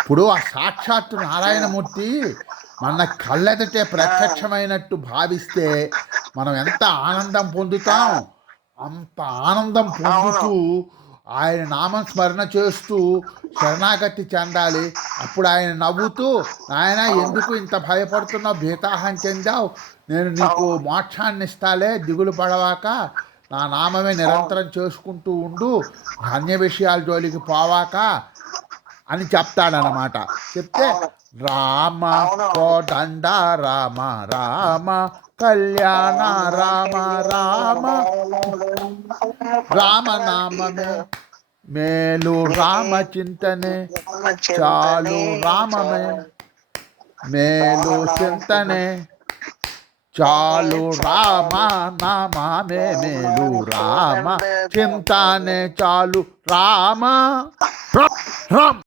ఇప్పుడు ఆ సాక్షాత్తు నారాయణమూర్తి మన కళ్ళెదటే ప్రత్యక్షమైనట్టు భావిస్తే మనం ఎంత ఆనందం పొందుతాం. అంత ఆనందం అవును. పొందుతూ ఆయన నామస్మరణ చేస్తూ శరణాగతి చెందాలి. అప్పుడు ఆయన నవ్వుతూ, నాయన అవును. ఎందుకు ఇంత భయపడుతున్నావు, భీతాహం చెందావు, నేను నీకు అవును. మోక్షాన్ని ఇస్తాలే, దిగులు పడవాక నా నామమే అవును. నిరంతరం చేసుకుంటూ ఉండు, అన్య విషయాల జోలికి పోవాక అని చెప్తాడనమాట. చెప్తే అవును. రామ అవునవును. కోదండ రామ రామ కళ్యాణ రామ రామ రామనామమే మేలు రామ చింతనే చాలు రామమే మేలు చింతనే చాలు రామ నామమే మేలు రామ చింతనే చాలు రామ రామ్